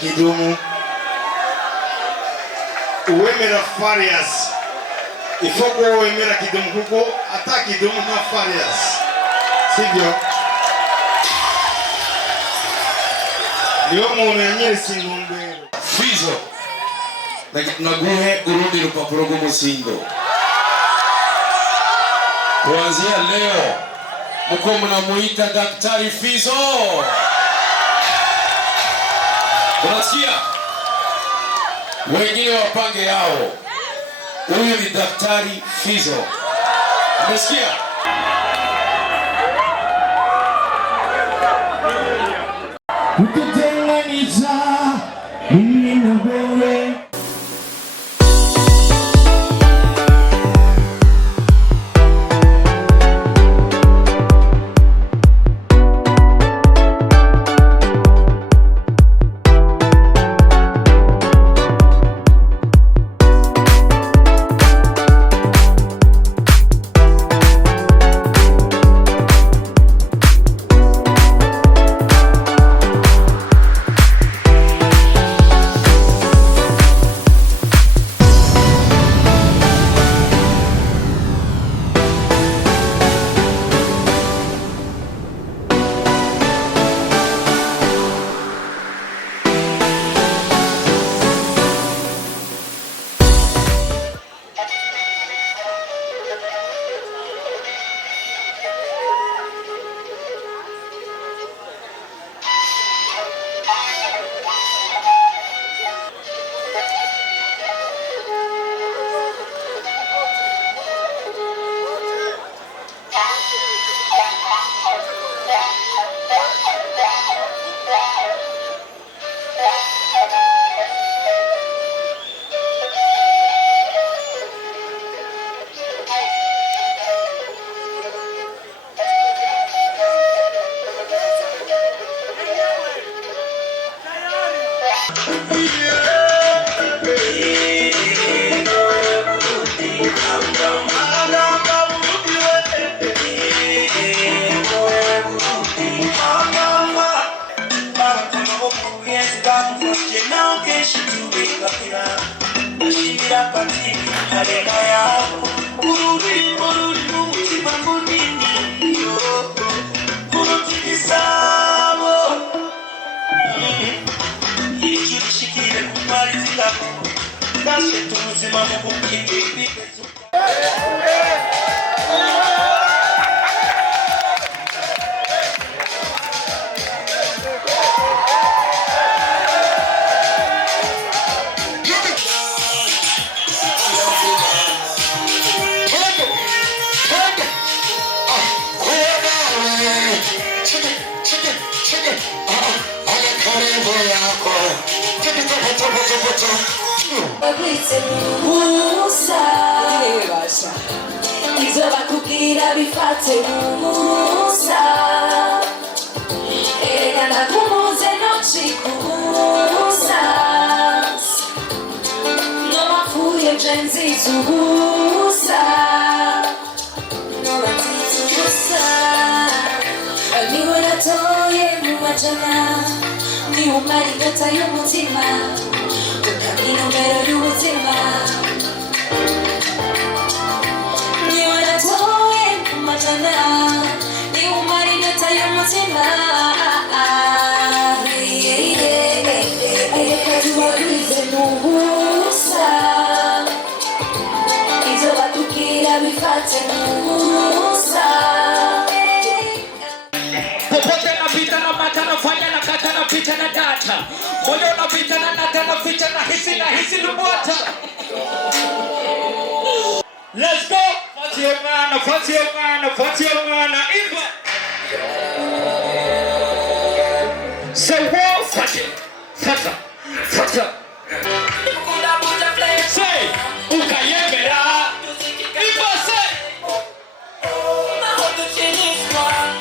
kidumu. Uwemera Farias. Ifoko uwemera kidumu kuko hata kidumu na Farias. Sivyo? Niyo muntu yanyeretse intumbero. Fizo. Naguhe urundi rupapuro rw'umusindo. Kuanzia leo mko mnamuita Daktari Fizo. Unasikia? Wengine wapange yao. Huyu ni Daktari Fizo. Umesikia? Kutenganisha mimi na wewe. Izo bakubwira bifate musa Ega nakumuze nochikusa No mafuye jenzizusa No mazizusa Niwe natoye mumajana Ni umari nyota y'umutima Tukami numero y'ubuzima Ni umari nyota y'umutima Tuwarize nubusa Izo batubwira bifate musa Popote napita na mata nafanya na kata na picha na data Moyo napita na nata na picha na hisi lumwata Let's go! Fati omana, Iva! Say what? Fata. Say, ukayemera. Iva say.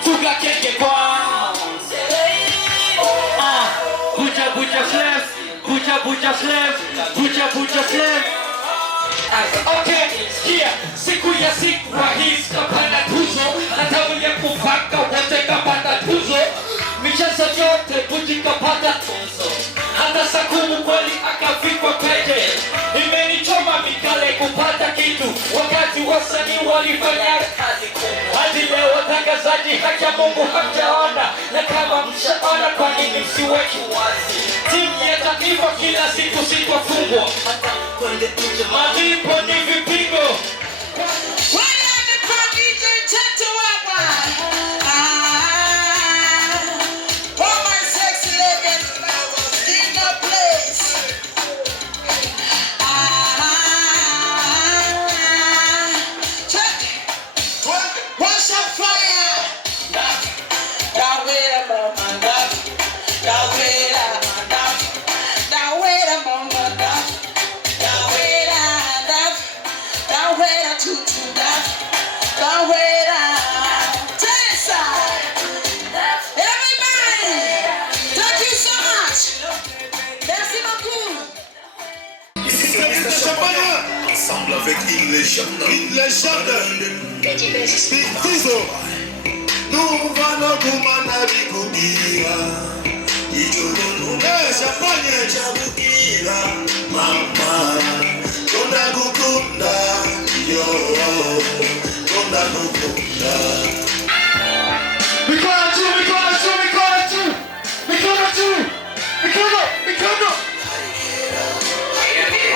Tukakeke kwa. Buja slave. Okay, sikia, siku ya siku rahisi kapanda tuzo Natamu ya kufaka wote kapanda tuzo Michezo yote buji kapanda tuzo Hata kumukoli akavikwa pete. Imenichoma mikale kupata kitu, wakati wasanii walifanya kazi kubwa. Hadi leo watangazaji haki ya Mungu hamjaona, na kama mshaona kwa nini msiweke wazi? Timu ya taifa kila siku sitwafungwa, malipo ni vipigo. Ensemble avec une légende. Une légende. Tizo. Nous vano kumana bikubira. Ijono champagne chabukira. Mama. Konda kukunda. Yo. Konda kukunda. Mikono juu, mikono juu, mikono juu. Mikono juu. Mikono.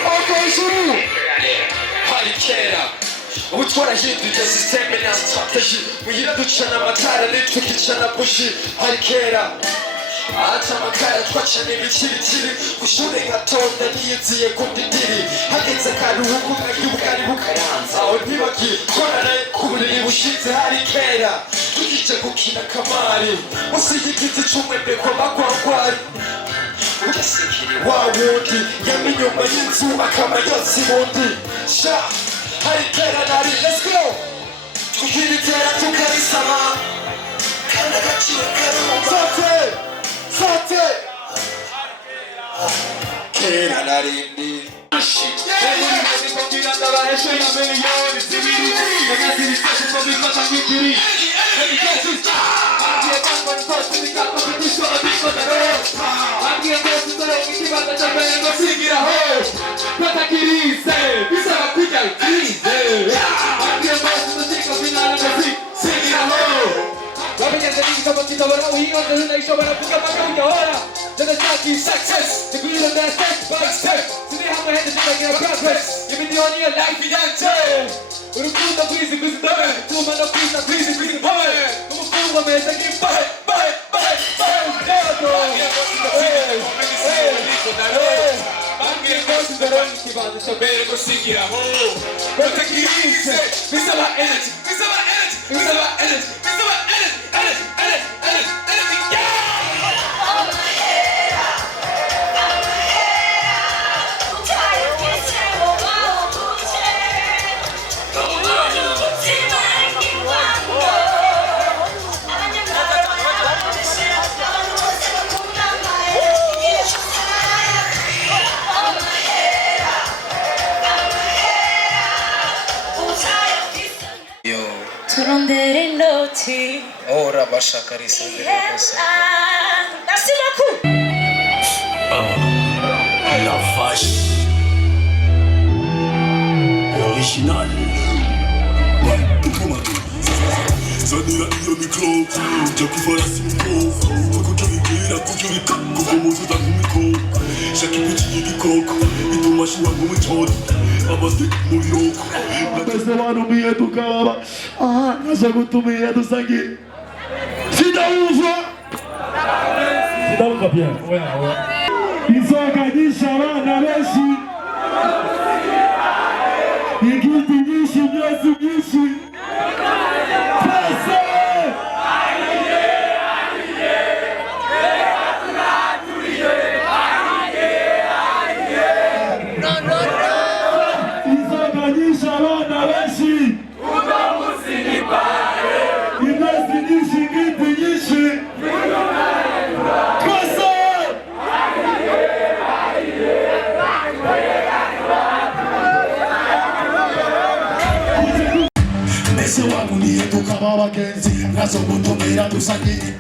Okay, shuru. Kurikirana. Ubu twarahinduye systeme na strategy, muhira ducana amatara nitwikicana buji. Kurikirana. Ata amakara twacana ibikirikiri, kushure gatonda niyiziye kundidiri. Hageze akaruhuko kari bukaranza, aho ntibagiye korana ku buriri bushize. Kurikirana. Tukije gukina kamari, musi y'igiti c'umwembe kwa magwagwari. Ugasekere wa wundi yaminyuma y'inzu akama yotsi bundi. Sha, Kurikirana, let's go. Tukiritera tukarisama, kana gaciwe karumba. Sote. Kera narindi. Success, the green of that step by step. Today I'm gonna have to make a progress. Give me the only life we done tell. With a good of please, please, two man of please, please, boy. Come on, fool, man, take it, bye. I'm getting close to the run, keep on the show, better go sing it, oh. But take it easy, it's about energy, it's about energy, it's about energy, it's about energy, yeah! Turondere inoti. Ora bashaka risengere gusa. Merci beaucoup. La vache. L'original. Zanira iyo mikro. Jakufara simiko. Kukurikira kukurika. Kukomoza da kumiko. Shakipiti y'igikoko. Itumashi wangu mwitoni. Abasi muri yoko. Pese wanumie tukaba. Nasha kutumia tusangi. Sidaumva pia. Izoganisha wana beshi. Igiti nishi nyesu nishi. Pese! Izoganisha wana beshi. Imesi nishi giti nishi. Mbese wabuniye tukaba abagenzi nazo gutumira dusangire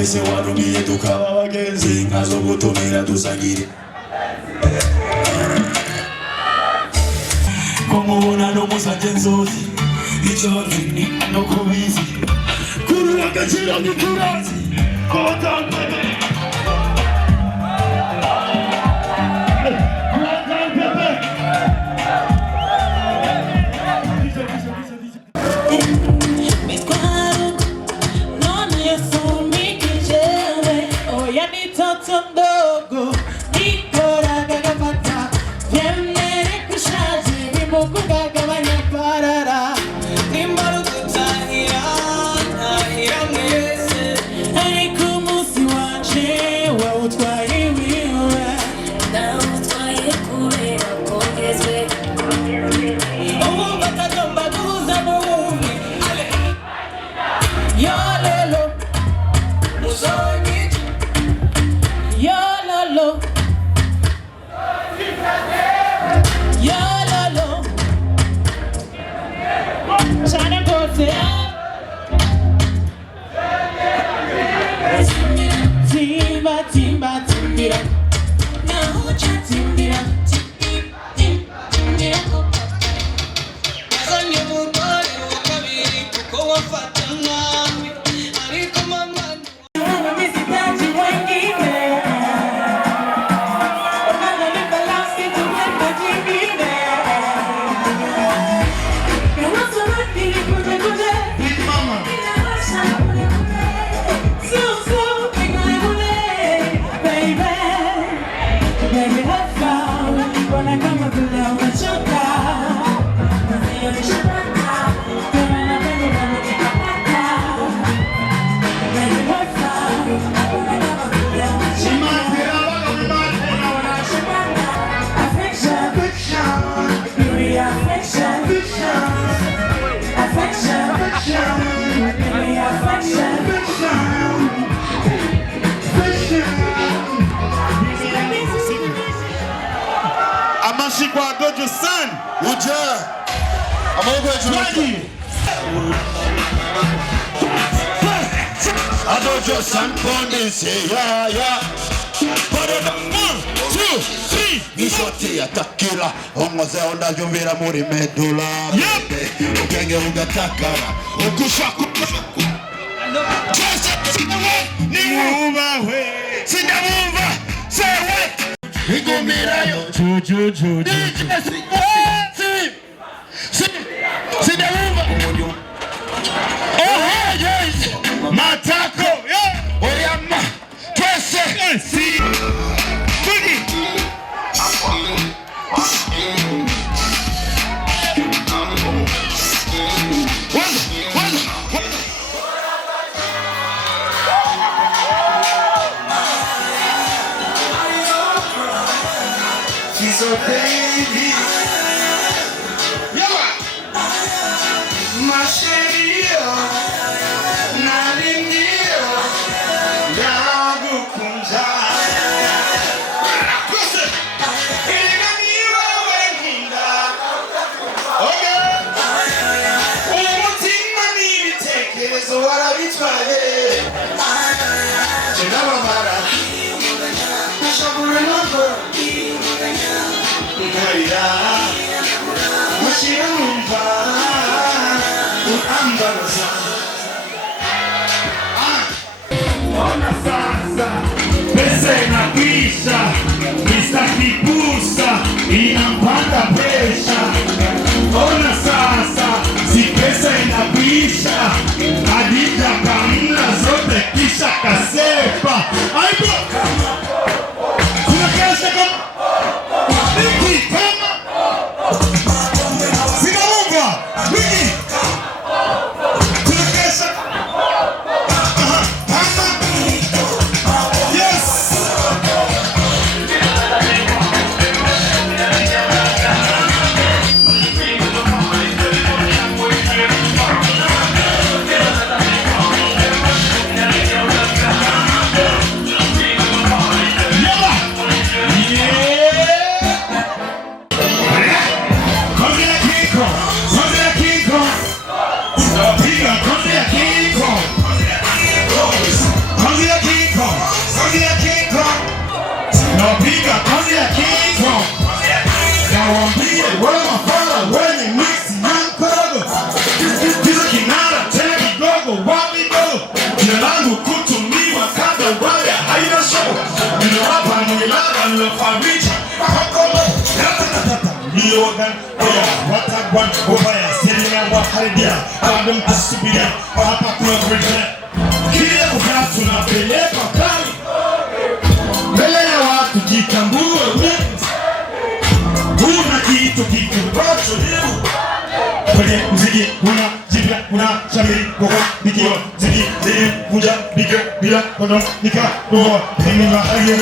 ese warumiye tukaba abagenzi nkazo gutumira dusangire kumubona no musanje nzozi icyo no kubizi kuri agaciro n'ikurazi kotanga Amashikwa dojo san uja amoko ejwaji adojo san bonde say ya but on 1 2 3 nisoti atakira ongoze onda jumvira muri medula ukenge ugatakara ukushaku nimuva we sindamumva say what Igumirayo Juju Sidamumba Oh yes Matako Oyama Twese Si Boogie So baby, my sherio, nalindio, yagukunja. Ilganiwa wenginda, okay. Umutima n'ibitekerezo warabitwaye. Jenabamara, nashabura nako. Mukarira mushirumva uhambaza ona sasa pesa inakwisha mistakipusa inampanda pesha ona sasa si pesa inakwisha adija kamna zote kisha kasepa aibo kuna kesha kama napiga kazi ya kingo, nawaambie wewe mafala wenye mixi na mkogo, kiza kinara tena kidogo wapi dogo, jina langu kutumiwa kada waya haina show, nilo hapa nilala nilofariji hakomo, nilo wagan oya watagwan obaya selina wakaridia kando mtasubira hapa kuna bridge kile ukatu na peleka kali mbele ya watu jitambue una kitu kikubwacho leo kwenye mziki una jipya una shamiri koko nikiwa ziki kuja bige bila kono nika roho ni mahali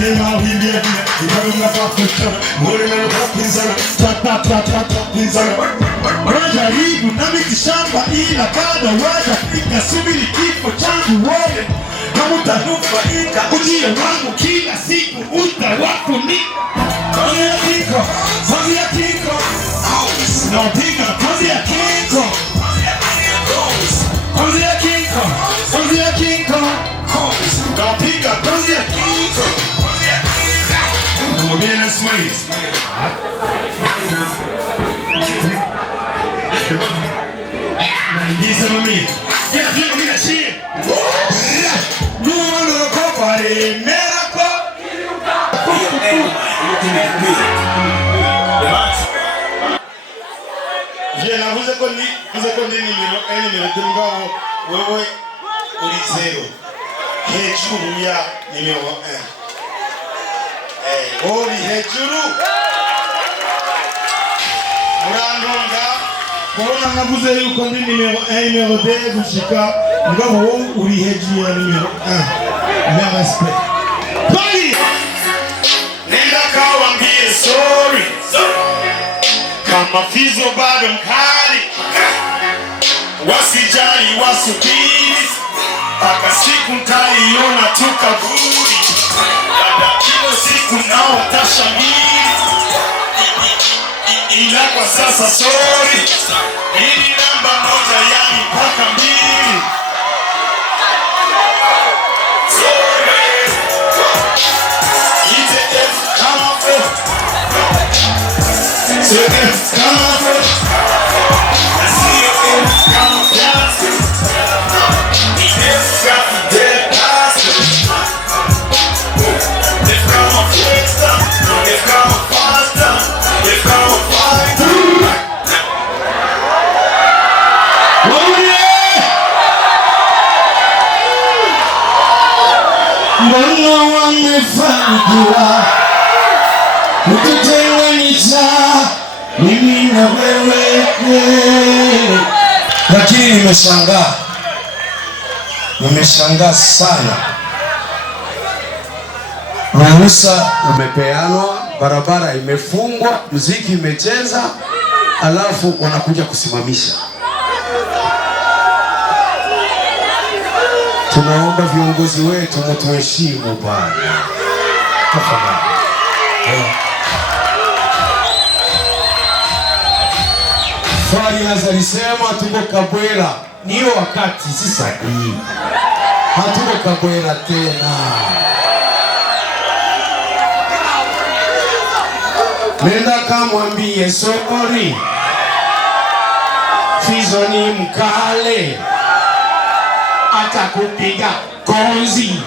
ni mahali ni mafafuta mbona na kupinzana ta pinzana unajaribu na miti shamba ila bado wajafika subiri kifo changu wewe kama utanufaika ujio wangu kila siku utawafunika kazi ya kiko napiga kazi ya kiko napiga kazi ya kiko mwambie na smile naingiza mami ya vile bila chini nuno kopare merako Viens, vous avez connu numéro 1, numéro 2, wewe uri 0. Hejuru ya numéro 1. Uri hejuru. Murandonga. Kubona navuze yuko ndi numéro 1, numéro 2 gushika. Mugabo wowe uri hejuru ya numéro 1. Bien respect. Bali. Nenda kawaambie sorry. Kama Fizo bado mkali, wasijali wasubiri, mpaka siku mtaiona tu kaburi, labda kila siku nao watashamiri, ila kwa sasa sorry, hii ni namba moja yani mpaka 2. Sorry, ite F kama F. So if come on, I see you come down. If got the dead bastard, if come on faster, if come on faster, if come on fighter. Oh yeah! Mbona wamefanikiwa kututenganisha mimi na wewe, lakini nimeshangaa sana. Ruhusa umepeanwa, barabara imefungwa, muziki imecheza, alafu wanakuja kusimamisha. Tunaomba viongozi wetu mtuheshimu bwana, tafadhali. Farias alisema tuko Kabwera, niyo wakati sisa hii. Hatuko Kabwera tena. Nenda kamwambie sorry. Fizo ni mkale, atakupiga konzi,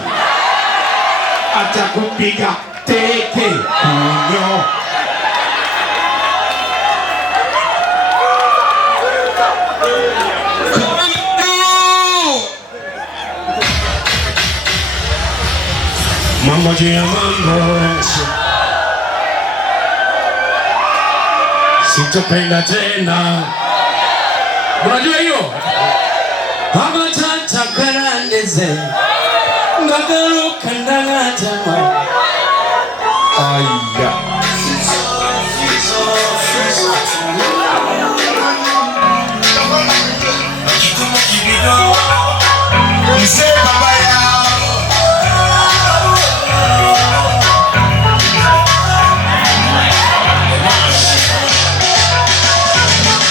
atakupiga teke kunyo. Mambo juu ya mambo, sitopenda tena. Unajua hiyo? Hama tata karandeze, ngagaru kandanga jama. Aya. Mzee baba yao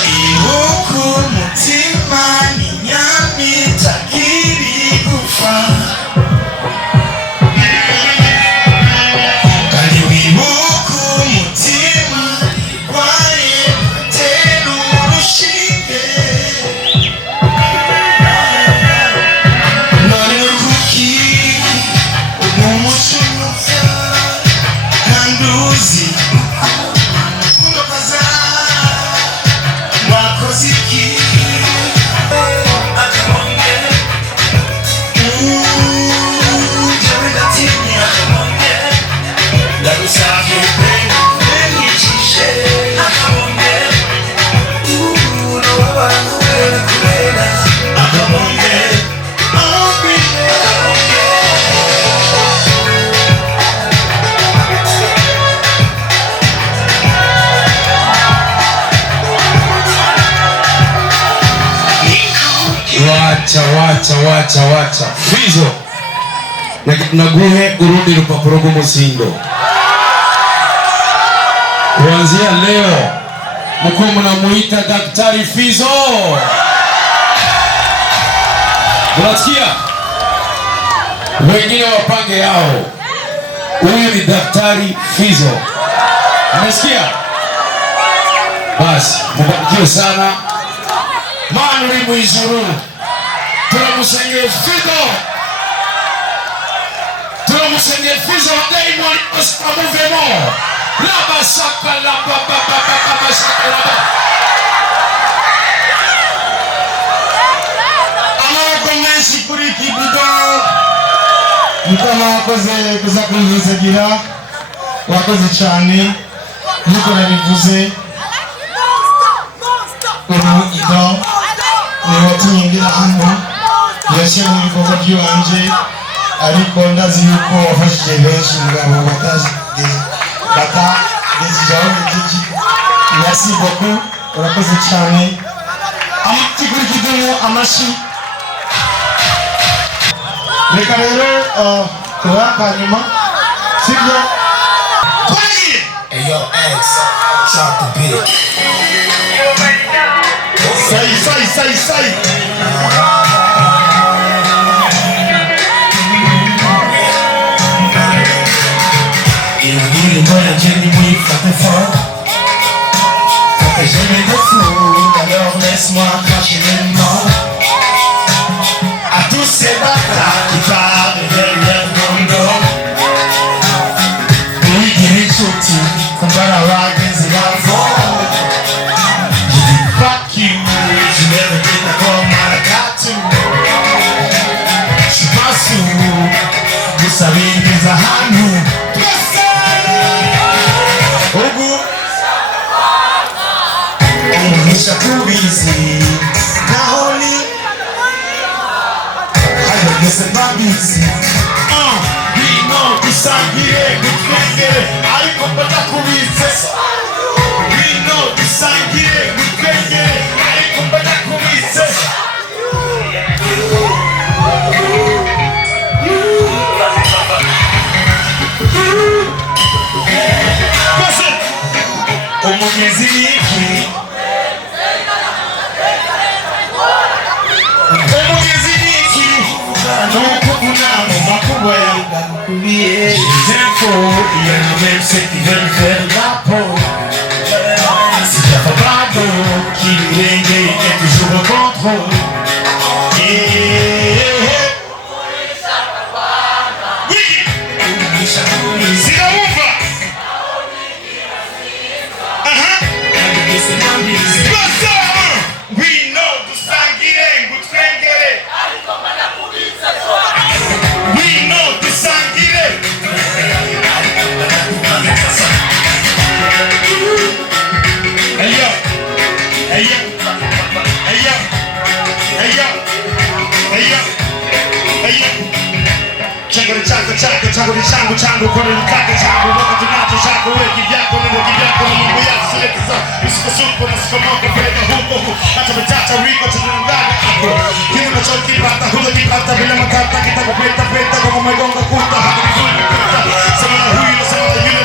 ihuku mutima ni nyami takiri kufa Uzi Unokaza Wakoziki Wacha Fizo naguhe urundi rupapuro rw'umusindo kuanzia leo mko mnamuita Daktari Fizo. Unasikia? Wengine wapange yao. Huyu ni Daktari Fizo. Unasikia? Basi mbarikiwe sana. Manuri Mwijuru. Turamusenge Fizo. Turamusenge Fizo wa Diamond Oscar Mouvement. Laba saka laba baba saka laba. Amaboko menshi kuri kibido. Mukama wakoze kuza kunyizagira. Wakoze cyane. Niko nabivuze. Ubu ido. Ni watumye ngira hano. Yashyira mu bikorwa by'iwanje. Ariko ndazi yuko wafashije benshi mugabo batageze aho bigeze. Merci beaucoup. Urakoze cyane. Amati kuri kidomo amashi. Reka rero turabanyuma. Sibyo? Kwagi! Hey yo, X, drop the beat. Say. Il moi la Jenny, oui, frappez fort. Faut que j'aime le fou, alors laisse-moi cracher les morts. À tous ces bâtards qui parlent derrière mon dos. Oui, qui est chouti, comme dans la vague, c'est la faute. Je dis fuck you, tu m'aimes bien d'accord, malakatu. J'suis pas sourd, vous savez, les ahanou. Shakubizi, Naholi, I don't listen to music. We know to sangire, good kenge, I come back to kubizi. We know to sangire, good kenge, I come back to kubizi. Umugezi iki? Il y a le même c'est qui veulent faire la peau. C'est la Fabado qui est toujours au contrôle. C'est la mouva. We know to sangire, good frengere. We know to sangire. Changu kwa nikate changu wakati nacho changu wewe kivyako ndio kivyako na mambo yako selekeza usikosuko na sikomoko kwenda huko hata mtata wiko tunandana hapo kile unachokipata hulo kipata bila makata kitakupeta peta kwa mgongo kuta hata vizuri kuta sema huyu na sema yule